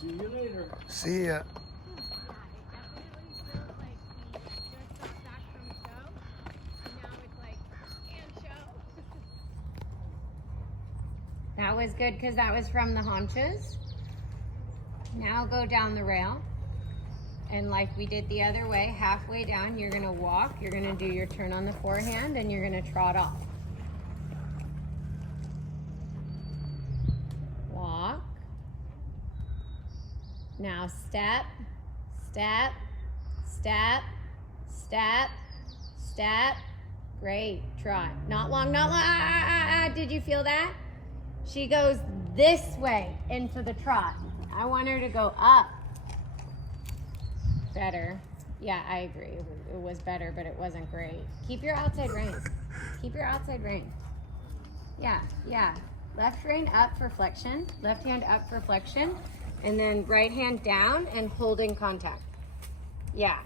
See you later. See ya. That was good because that was from the haunches. Now go down the rail. And like we did the other way, halfway down, you're gonna walk, you're gonna do your turn on the forehand, and you're gonna trot off. Walk. Now step, step, step, step, step. Great, trot. Not long, not long. Did you feel that? She goes this way into the trot. I want her to go up. Better. Yeah, I agree. It was better, but it wasn't great. Keep your outside rein. Keep your outside rein. Yeah, yeah. Left rein up for flexion. Left hand up for flexion. And then right hand down and holding contact. Yeah.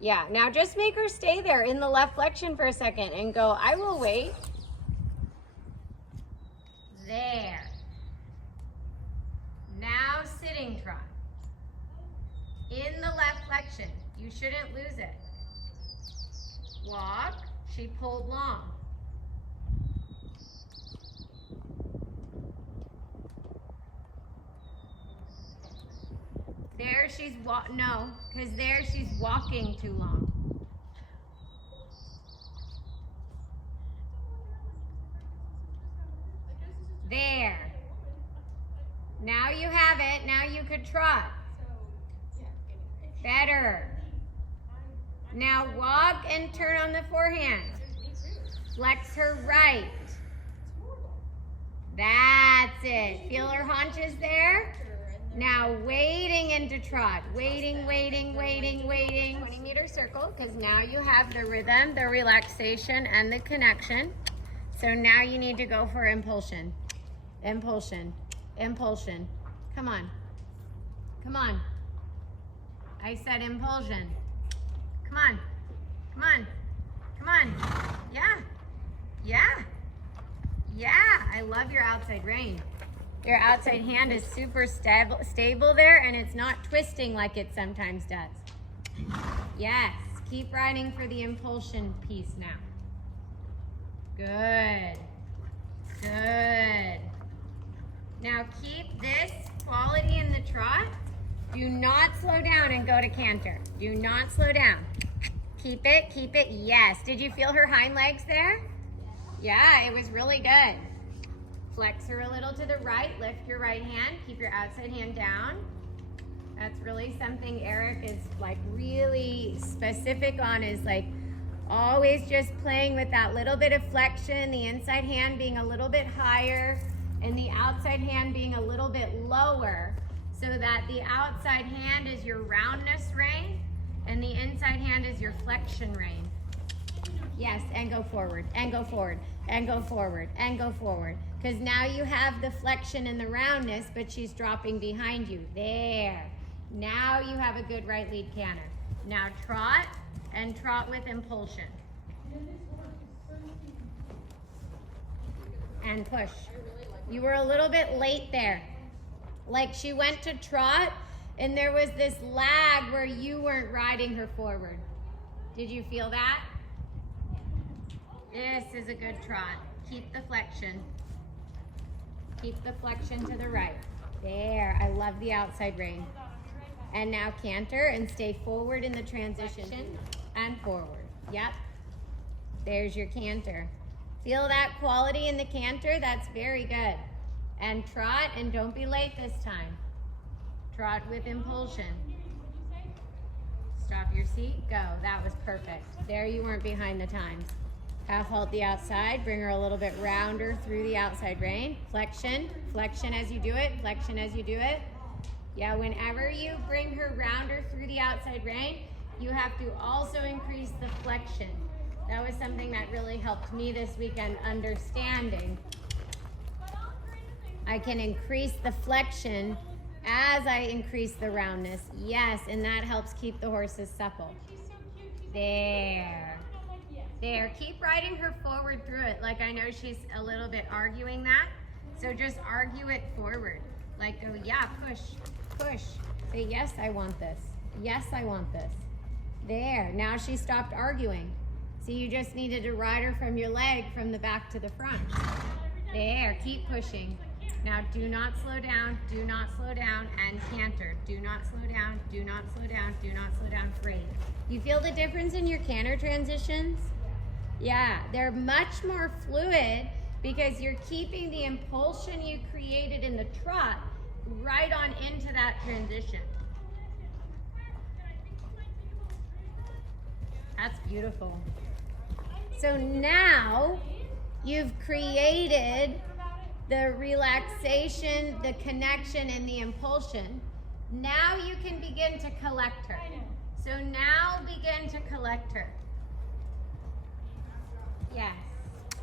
Yeah. Now just make her stay there in the left flexion for a second and go, I will wait. There. Now sitting trot. In the left flexion. You shouldn't lose it. Walk. She pulled long. There she's no, because there she's walking too long. There. Now you have it. Now you could trot. Better. Now walk and turn on the forehand. Flex her right. That's it. Feel her haunches there? Now wading into trot. Wading, wading, wading, wading. 20-meter circle, because now you have the rhythm, the relaxation, and the connection. So now you need to go for impulsion. Impulsion. Impulsion. Come on. Come on. I said impulsion. Come on. Come on. Come on. Yeah. Yeah. Yeah. I love your outside rein. Your outside hand is super stable there, and it's not twisting like it sometimes does. Yes. Keep riding for the impulsion piece now. Good. Good. Now keep this quality in the trot. Do not slow down and go to canter. Do not slow down. Keep it, keep it. Yes. Did you feel her hind legs there? Yeah, it was really good. Flex her a little to the right. Lift your right hand. Keep your outside hand down. That's really something Eric is like really specific on, is like always just playing with that little bit of flexion, the inside hand being a little bit higher and the outside hand being a little bit lower, so that the outside hand is your roundness rein and the inside hand is your flexion rein. Yes, and go forward, and go forward, and go forward, and go forward. Because now you have the flexion and the roundness, but she's dropping behind you. There. Now you have a good right lead canter. Now trot, and trot with impulsion. And push. You were a little bit late there. Like she went to trot, and there was this lag where you weren't riding her forward. Did you feel that? This is a good trot. Keep the flexion. Keep the flexion to the right. There, I love the outside rein. And now canter and stay forward in the transition and forward. Yep. There's your canter. Feel that quality in the canter? That's very good. And trot, and don't be late this time. Trot with impulsion. Stop your seat, go. That was perfect. There, you weren't behind the times. Half halt the outside, bring her a little bit rounder through the outside rein. Flexion, flexion as you do it, flexion as you do it. Yeah, whenever you bring her rounder through the outside rein, you have to also increase the flexion. That was something that really helped me this weekend, understanding I can increase the flexion as I increase the roundness. Yes, and that helps keep the horses supple. There. There, keep riding her forward through it. Like I know she's a little bit arguing that, so just argue it forward. Like, go, yeah, push, push. Say, yes, I want this. Yes, I want this. There, now she stopped arguing. So you just needed to ride her from your leg from the back to the front. There, keep pushing. Now do not slow down, and canter. Do not slow down, do not slow down, do not slow down. Great. You feel the difference in your canter transitions? Yeah, they're much more fluid because you're keeping the impulsion you created in the trot right on into that transition. That's beautiful. So now you've created the relaxation, the connection, and the impulsion. Now you can begin to collect her. So now begin to collect her. Yes.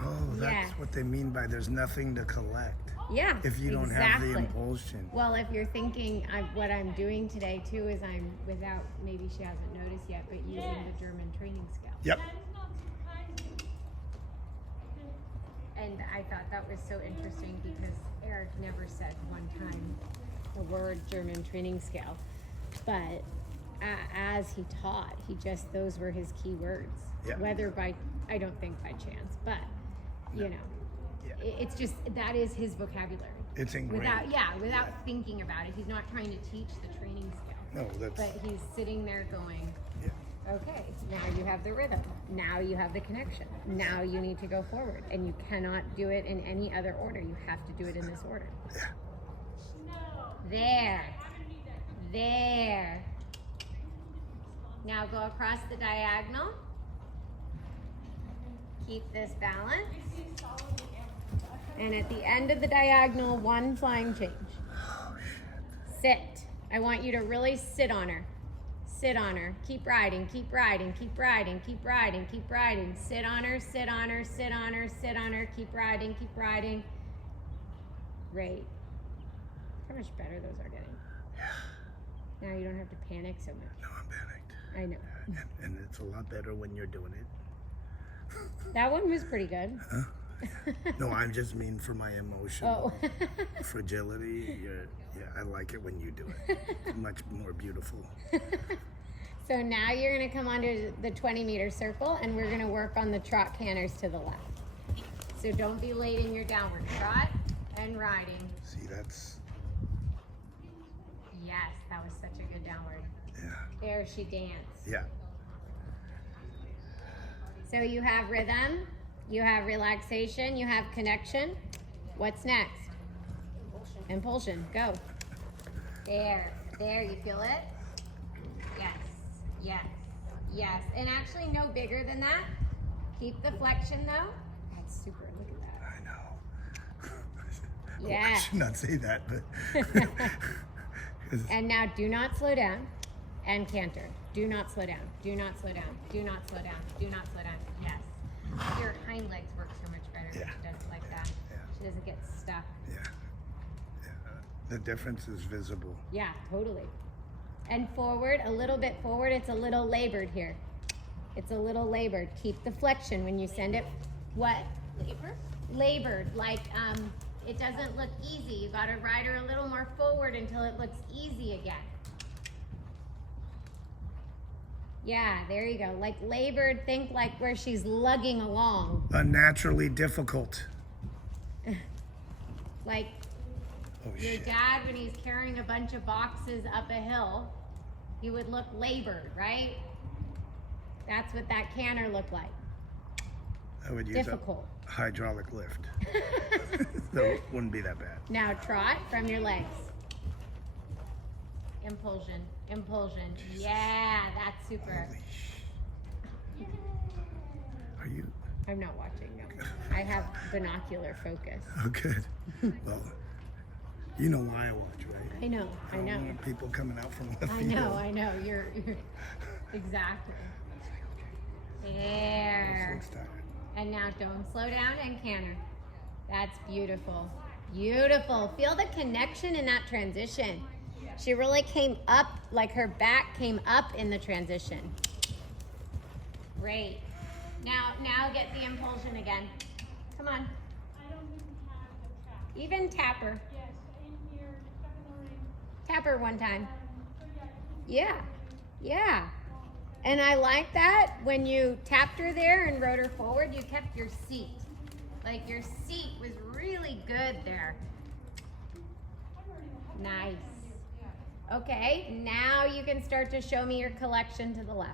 Oh, that's Yeah. what they mean by there's nothing to collect. Yeah, If you don't exactly. have the impulsion. Well, if you're thinking what I'm doing today too is I'm without, maybe she hasn't noticed yet, but using the German training scale. Yep. And I thought that was so interesting because Eric never said one time the word German training scale. But as he taught, those were his key words. Yeah. Whether by, I don't think by chance, but you know, Yeah. it's just, that is his vocabulary. It's ingrained. Without thinking about it. He's not trying to teach the training scale. No, that's. But he's sitting there going, Yeah. okay, now you have the rhythm. Now you have the connection. Now you need to go forward. And you cannot do it in any other order. You have to do it in this order. Yeah. There. There. Now go across the diagonal. Keep this balance. And at the end of the diagonal, one flying change. Sit. I want you to really sit on her. Sit on her. Keep riding, keep riding, keep riding, keep riding, keep riding. Sit on her, sit on her, sit on her, sit on her. Keep riding, keep riding. Great. How much better those are getting. Now you don't have to panic so much. No, I'm panicked. I know. And it's a lot better when you're doing it. That one was pretty good. Huh? No, I just mean for my emotional Oh. fragility. I like it when you do it. It's much more beautiful. So now you're going to come onto the 20-meter circle, and we're going to work on the trot canters to the left. So don't be late in your downward trot and riding. See, that's. Yes, that was such a good downward. Yeah. There she danced. Yeah. So you have rhythm, you have relaxation, you have connection. What's next? Impulsion. Go. There, you feel it? Yes, yes, yes. And actually no bigger than that. Keep the flexion though. That's super, look at that. I know. Yeah. Well, I should not say that, but. And now do not slow down and canter. Do not slow down. Do not slow down. Do not slow down. Do not slow down. Yes. Your hind legs work so much better when she does it like that. Yeah. She doesn't get stuck. Yeah. The difference is visible. Yeah, totally. And forward, a little bit forward. It's a little labored here. It's a little labored. Keep the flexion when you send it. What? Labor? Labored. Like, it doesn't look easy. You got to ride her a little more forward until it looks easy again. Yeah, there you go. Like labored, think like where she's lugging along. Unnaturally difficult. Like your dad, when he's carrying a bunch of boxes up a hill, he would look labored, right? That's what that canter looked like. I would use Difficult. a hydraulic lift. So it wouldn't be that bad. Now trot from your legs. Impulsion, impulsion. Jesus. Yeah, that's super. Holy Are you? I'm not watching, no. I have binocular focus. Oh, good. Well, you know why I watch, right? I know, I know. don't want people coming out from left I field. know, I know. You're exactly. There. Looks tired. And now don't slow down and canter. That's beautiful. Beautiful. Feel the connection in that transition. She really came up, like her back came up in the transition. Great. Now get the impulsion again. Come on. I don't even have the trap. Even tap her. Yes, in here, Tap her one time. Yeah, yeah. And I like that when you tapped her there and rode her forward, you kept your seat. Like your seat was really good there. Nice. Okay, now you can start to show me your collection to the left.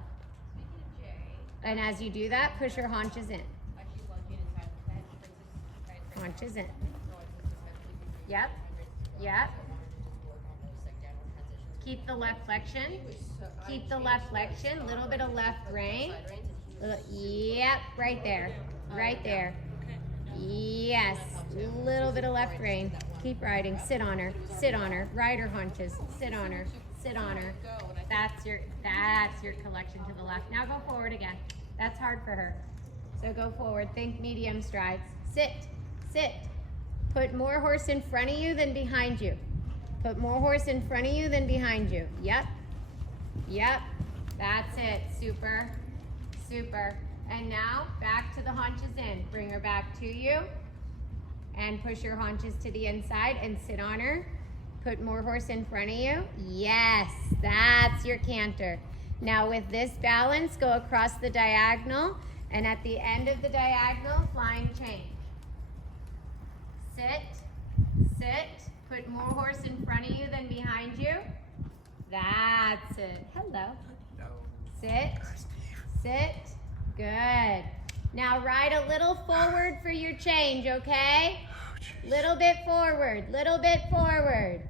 And as you do that, push your haunches in. Haunches in. Yep, yep. Keep the left flexion. Keep the left flexion. Little bit of left rein. Yep, right there. Right there. Yes, little bit of left rein. Keep riding. Sit on her. Sit on her. Ride her haunches. Sit on her. Sit on her. That's your collection to the left. Now go forward again. That's hard for her. So go forward. Think medium strides. Sit. Sit. Put more horse in front of you than behind you. Put more horse in front of you than behind you. Yep. Yep. That's it. Super. Super. And now back to the haunches in. Bring her back to you. And push your haunches to the inside and sit on her. Put more horse in front of you. Yes, that's your canter. Now with this balance, go across the diagonal. And at the end of the diagonal, flying change. Sit, sit. Put more horse in front of you than behind you. That's it. Hello. Sit, sit. Good. Now ride a little forward for your change, okay? Little bit forward, little bit forward.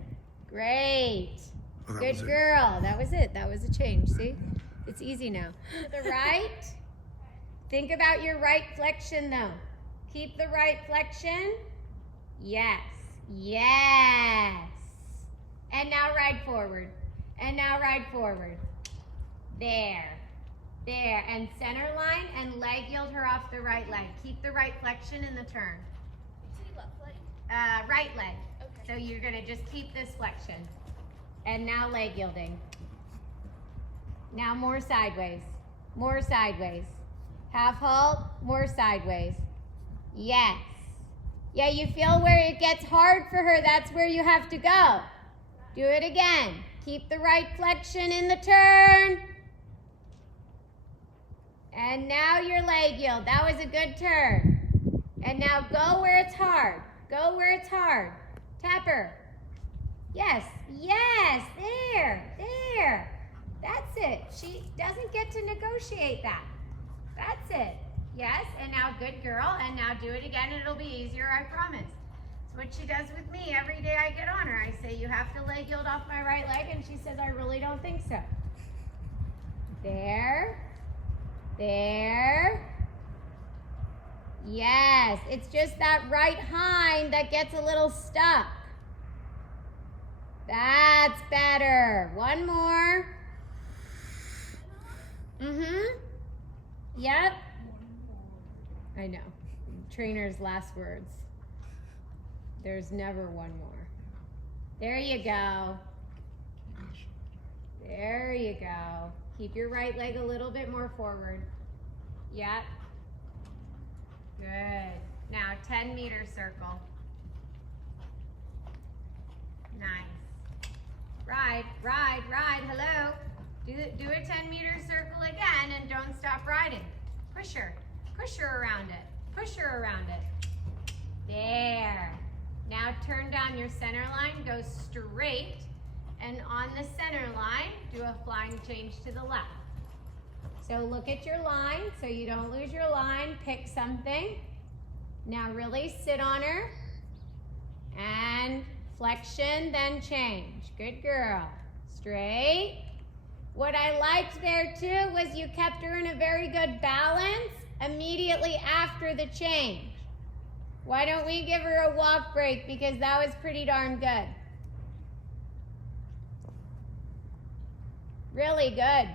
Great. Good girl. That was it. That was a change, see? It's easy now. The right. Think about your right flexion though. Keep the right flexion. Yes. Yes. And now ride forward. And now ride forward. There. There. And center line and leg yield her off the right leg. Keep the right flexion in the turn. Left leg? Right leg. Okay. So you're going to just keep this flexion. And now leg yielding. Now more sideways. More sideways. Half halt, more sideways. Yes. Yeah, you feel where it gets hard for her, that's where you have to go. Do it again. Keep the right flexion in the turn. And now your leg yield. That was a good turn. And now go where it's hard. Go where it's hard. Tap her. Yes, yes, there, there. That's it. She doesn't get to negotiate that. That's it. Yes, and now good girl. And now do it again and it'll be easier, I promise. It's what she does with me every day I get on her. I say, you have to leg yield off my right leg. And she says, I really don't think so. There. There. Yes, it's just that right hind that gets a little stuck. That's better. One more. Yep. I know. Trainer's last words. There's never one more. There you go. There you go. Keep your right leg a little bit more forward. Yep. Good. Now 10-meter circle. Nice. Ride, ride, ride. Hello. Do a 10-meter circle again and don't stop riding. Push her. Push her around it. Push her around it. There. Now turn down your center line. Go straight. And on the center line, do a flying change to the left. So look at your line so you don't lose your line. Pick something. Now really sit on her. And flexion, then change. Good girl. Straight. What I liked there too was you kept her in a very good balance immediately after the change. Why don't we give her a walk break because that was pretty darn good. Really good.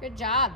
Good job.